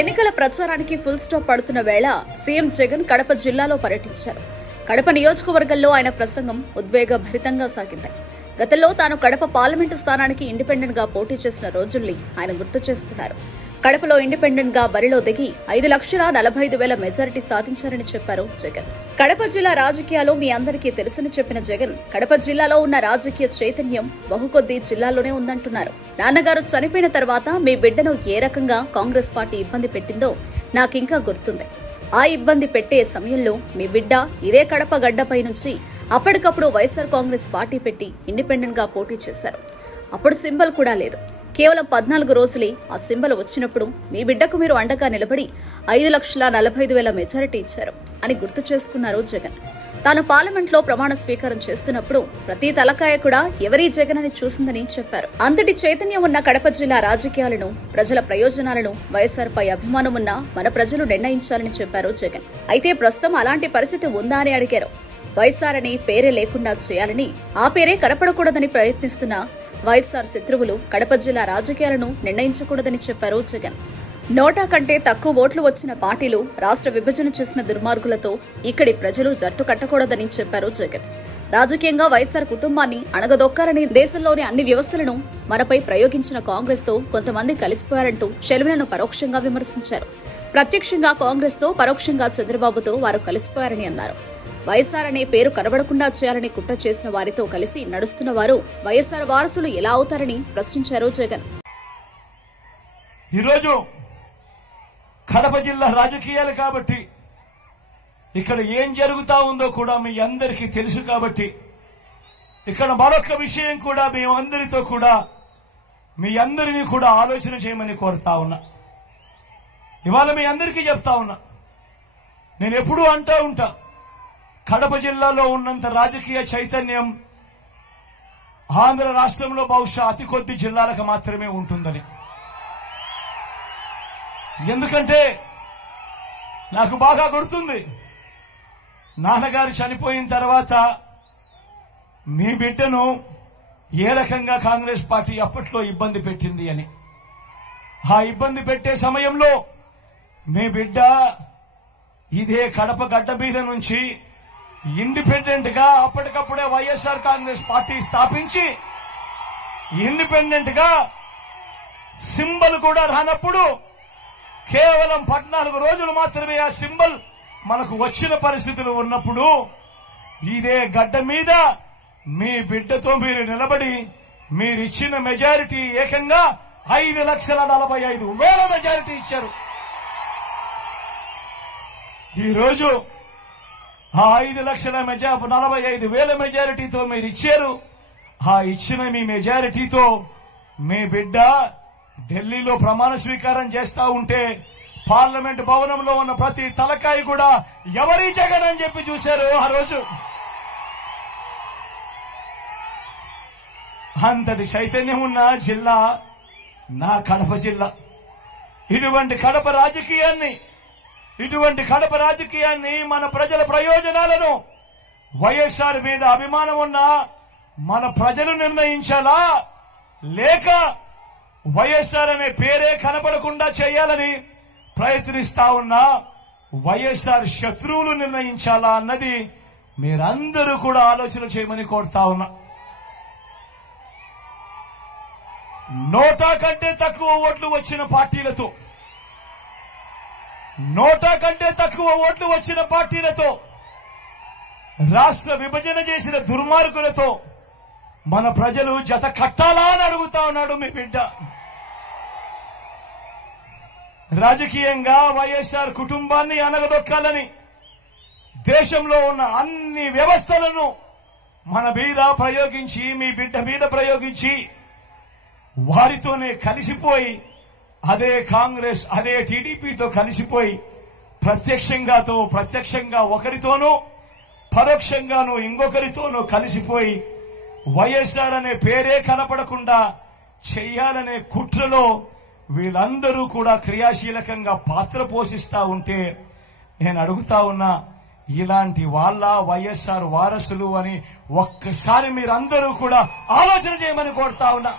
ఎన్నికల ప్రచారానికి full stop పడుతున్న వేళ సీఎం జగన్ కడప జిల్లాలో పర్యటించారు. కడప నియోజకవర్గంలో ఆయన ప్రసంగం ఉద్వేగభరితంగా సాగింది. గతంలో తాను కడప పార్లమెంటు స్థానానికి ఇండిపెండెంట్ గా పోటీ చేసిన రోజుల్ని ఆయన గుర్తు చేసుకున్నారు. కడపలో ఇండిపెండెంట్ గా బరిలో దిగి 5,45,000 మెజారిటీ సాధించారని చెప్పారు జగన్. కడప జిల్లా రాజకీయాలు మీ అందరికీ తెలుసని చెప్పిన జగన్, కడప జిల్లాలో ఉన్న రాజకీయ చైతన్యం బహుకొద్ది జిల్లాల్లోనే ఉందంటున్నారు. నాన్నగారు చనిపోయిన తర్వాత మీ బిడ్డను ఏ రకంగా కాంగ్రెస్ పార్టీ ఇబ్బంది పెట్టిందో నాకింకా గుర్తుంది. ఆ ఇబ్బంది పెట్టే సమయంలో మీ బిడ్డ ఇదే కడప గడ్డపై నుంచి అప్పటికప్పుడు వైఎస్ఆర్ కాంగ్రెస్ పార్టీ పెట్టి ఇండిపెండెంట్ గా పోటీ చేశారు. అప్పుడు సింబల్ కూడా లేదు. కేవలం 14 రోజులే ఆ సింబల్ వచ్చినప్పుడు మీ బిడ్డకు మీరు అండగా నిలబడి 5,45,000 మెజారిటీ ఇచ్చారు అని గుర్తు చేసుకున్నారు జగన్. తాను పార్లమెంట్లో ప్రమాణ స్వీకారం చేస్తున్నప్పుడు ప్రతి తలకాయ కూడా ఎవరీ జగన్ అని చూసిందని చెప్పారు. అంతటి చైతన్యం ఉన్న కడప జిల్లా రాజకీయాలను, ప్రజల ప్రయోజనాలను, వైఎస్ఆర్ పై అభిమానం ఉన్న మన ప్రజలు నిర్ణయించాలని చెప్పారు జగన్. అయితే ప్రస్తుతం అలాంటి పరిస్థితి ఉందా అని అడిగారు. వైఎస్ఆర్ అని పేరే లేకుండా చేయాలని, ఆ పేరే కనపడకూడదని ప్రయత్నిస్తున్న వైఎస్ఆర్ శత్రువులు కడప జిల్లా రాజకీయాలను నిర్ణయించకూడదని చెప్పారు జగన్. నోటా కంటే తక్కువ ఓట్లు వచ్చిన పార్టీలు రాష్ట్ర విభజన చేసిన దుర్మార్గులతో ఇక్కడి ప్రజలు జట్టు కట్టకూడదని చెప్పారు జగన్. రాజకీయంగా వైఎస్ఆర్ కుటుంబాన్ని అణగదొక్కాలని దేశంలోని అన్ని వ్యవస్థలను మనపై ప్రయోగించిన కాంగ్రెస్ తో కొంతమంది కలిసిపోయారంటూ షర్మిలను పరోక్షంగా విమర్శించారు. ప్రత్యక్షంగా కాంగ్రెస్ తో, పరోక్షంగా చంద్రబాబుతో వారు కలిసిపోయారని అన్నారు. వైఎస్ఆర్ అనే పేరు కనబడకుండా చేయాలని కుట్ర చేసిన వారితో కలిసి నడుస్తున్న వారు వైఎస్ఆర్ వారసులు ఎలా అవుతారని ప్రశ్నించారు జగన్. ఈరోజు కడప జిల్లా రాజకీయాలు కాబట్టి ఇక్కడ ఏం జరుగుతా ఉందో కూడా మీ అందరికీ తెలుసు కాబట్టి ఇక్కడ మరొక విషయం కూడా మేమందరితో కూడా మీ అందరినీ కూడా ఆలోచన చేయమని కోరుతా ఉన్నా. ఇవాళ మీ అందరికీ చెప్తా ఉన్నా, నేను ఎప్పుడూ అంటూ ఉంటా, కడప జిల్లాలో ఉన్నంత రాజకీయ చైతన్యం ఆంధ్ర రాష్ట్రంలో బహుశా అతి కొద్ది జిల్లాలకు మాత్రమే ఉంటుందని. ఎందుకంటే నాకు బాగా గుర్తుంది, నాన్నగారు చనిపోయిన తర్వాత మీ బిడ్డను ఏ రకంగా కాంగ్రెస్ పార్టీ అప్పట్లో ఇబ్బంది పెట్టింది అని. ఆ ఇబ్బంది పెట్టే సమయంలో మీ బిడ్డ ఇదే కడప గడ్డ మీద నుంచి ఇండిపెండెంట్ గా అప్పటికప్పుడే వైఎస్ఆర్ కాంగ్రెస్ పార్టీ స్థాపించి ఇండిపెండెంట్ గా సింబల్ కూడా రానప్పుడు కేవలం 14 రోజులు మాత్రమే ఆ సింబల్ మనకు వచ్చిన పరిస్థితులు ఉన్నప్పుడు ఇదే గడ్డ మీద మీ బిడ్డతో మీరు నిలబడి మీరిచ్చిన మెజారిటీ ఏకంగా 5,45,000 మెజారిటీ ఇచ్చారు. ఈరోజు ఆ 5,45,000 మెజారిటీతో మీరు ఇచ్చారు. ఆ ఇచ్చిన మీ మెజారిటీతో మీ బిడ్డ ఢిల్లీలో ప్రమాణ స్వీకారం చేస్తా ఉంటే పార్లమెంట్ భవనంలో ఉన్న ప్రతి తలకాయ కూడా ఎవరి జగన్ అని చెప్పి చూశారు. ఆ రోజు అంతటి చైతన్యం ఉన్న జిల్లా నా కడప జిల్లా. ఇటువంటి కడప రాజకీయాన్ని మన ప్రజల ప్రయోజనాలను వైఎస్ఆర్ మీద అభిమానం ఉన్న మన ప్రజలు నిర్ణయించాలా, లేక వైఎస్ఆర్ అనే పేరే కనపడకుండా చేయాలని ప్రయత్నిస్తా ఉన్న వైఎస్ఆర్ శత్రువులు నిర్ణయించాలా అన్నది మీరందరూ కూడా ఆలోచన చేయమని కోరుతా ఉన్నా. నోటా కంటే తక్కువ ఓట్లు వచ్చిన పార్టీలతో రాష్ట్ర విభజన చేసిన దుర్మార్గులతో మన ప్రజలు జత కట్టాలా అని అడుగుతా ఉన్నాడు మీ బిడ్డ. రాజకీయంగా వైఎస్ఆర్ కుటుంబాన్ని అనగదొక్కాలని దేశంలో ఉన్న అన్ని వ్యవస్థలను మన మీద ప్రయోగించి, మీ బిడ్డ మీద ప్రయోగించి వారితోనే కలిసిపోయి అదే కాంగ్రెస్, అదే టీడీపీతో కలిసిపోయి ప్రత్యక్షంగా ఒకరితోనూ, పరోక్షంగానూ ఇంకొకరితోనూ కలిసిపోయి వైఎస్ఆర్ అనే పేరే కనపడకుండా చెయ్యాలనే కుట్రలో వీళ్ళందరూ కూడా క్రియాశీలకంగా పాత్ర పోషిస్తా ఉంటే నేను అడుగుతా ఉన్నా, ఇలాంటి వాళ్ళ వైఎస్ఆర్ వారసులు అని ఒక్కసారి మీరందరూ కూడా ఆలోచన చేయమని కోరుతా ఉన్నా.